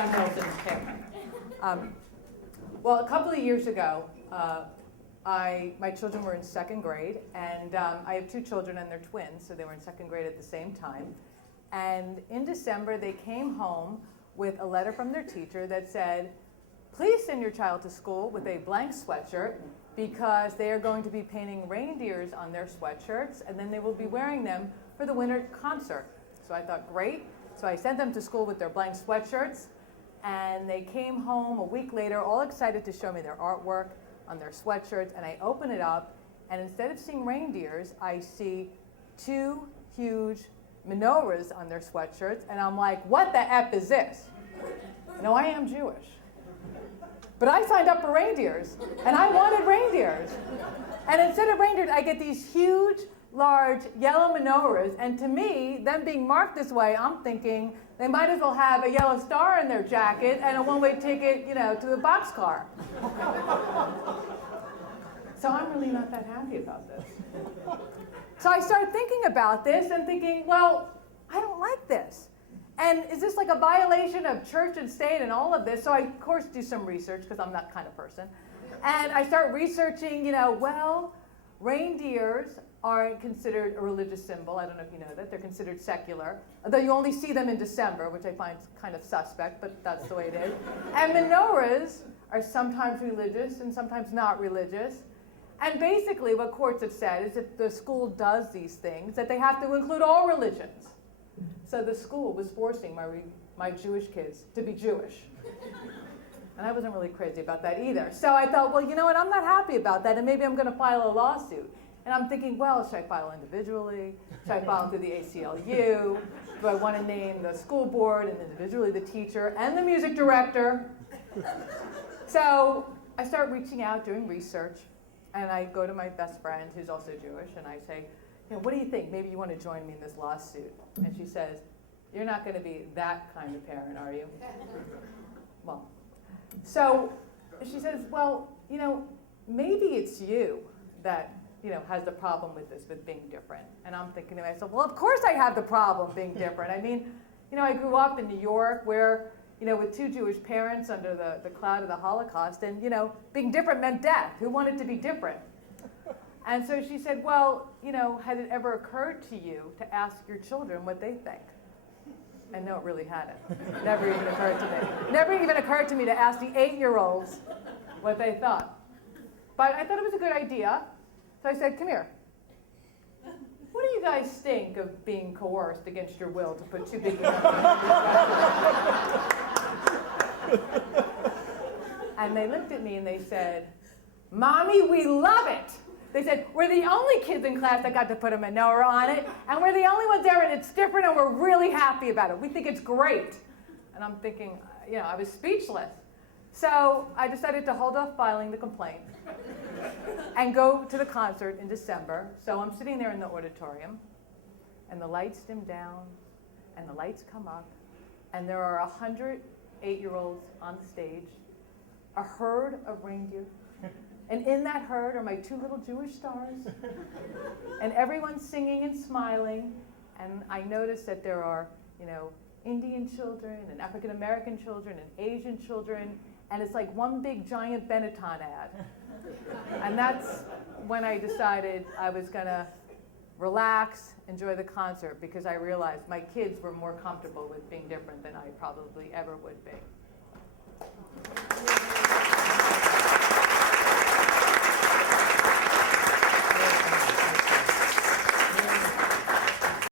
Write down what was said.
downhill since Heyman. Well, a couple of years ago, my children were in second grade, and I have two children and they're twins, so they were in second grade at the same time. And in December, they came home with a letter from their teacher that said, please send your child to school with a blank sweatshirt because they are going to be painting reindeers on their sweatshirts, and then they will be wearing them for the winter concert. So I thought, great. So I sent them to school with their blank sweatshirts, and they came home a week later all excited to show me their artwork on their sweatshirts, and I open it up, and instead of seeing reindeers, I see two huge menorahs on their sweatshirts, and I'm like, what the F is this? No, I am Jewish. But I signed up for reindeers, and I wanted reindeers. And instead of reindeers, I get these huge, large, yellow menorahs, and to me, them being marked this way, I'm thinking they might as well have a yellow star in their jacket and a one-way ticket, to the boxcar. So I'm really not that happy about this. So I started thinking about this and thinking, well, I don't like this. And is this like a violation of church and state and all of this? So I, of course, do some research because I'm that kind of person. And I start researching, well, reindeers aren't considered a religious symbol. I don't know if you know that. They're considered secular. Although you only see them in December, which I find kind of suspect, but that's the way it is. And menorahs are sometimes religious and sometimes not religious. And basically what courts have said is if the school does these things, that they have to include all religions. So the school was forcing my Jewish kids to be Jewish. And I wasn't really crazy about that either. So I thought, well, you know what, I'm not happy about that, and maybe I'm going to file a lawsuit. And I'm thinking, well, should I file individually? Should I file through the ACLU? Do I want to name the school board and individually the teacher and the music director? So I start reaching out, doing research, and I go to my best friend, who's also Jewish, and I say, what do you think? Maybe you want to join me in this lawsuit. And she says, you're not going to be that kind of parent, are you? Well, so she says, well, maybe it's you that, has the problem with this, with being different. And I'm thinking to myself, well, of course I have the problem being different. I mean, I grew up in New York where, with two Jewish parents under the cloud of the Holocaust, and, being different meant death. Who wanted to be different? And so she said, well, had it ever occurred to you to ask your children what they think? And no, it really hadn't. Never even occurred to me. Never even occurred to me to ask the 8-year-olds what they thought. But I thought it was a good idea. So I said, come here. What do you guys think of being coerced against your will to put two big And they looked at me and they said, Mommy, we love it. They said, we're the only kids in class that got to put a menorah on it, and we're the only ones there, and it's different, and we're really happy about it. We think it's great. And I'm thinking, I was speechless. So I decided to hold off filing the complaint and go to the concert in December. So I'm sitting there in the auditorium, and the lights dim down, and the lights come up, and there are 100 8-year-olds on the stage, a herd of reindeer. And in that herd are my two little Jewish stars. And everyone's singing and smiling. And I noticed that there are, Indian children and African American children and Asian children. And it's like one big giant Benetton ad. And that's when I decided I was going to relax, enjoy the concert, because I realized my kids were more comfortable with being different than I probably ever would be.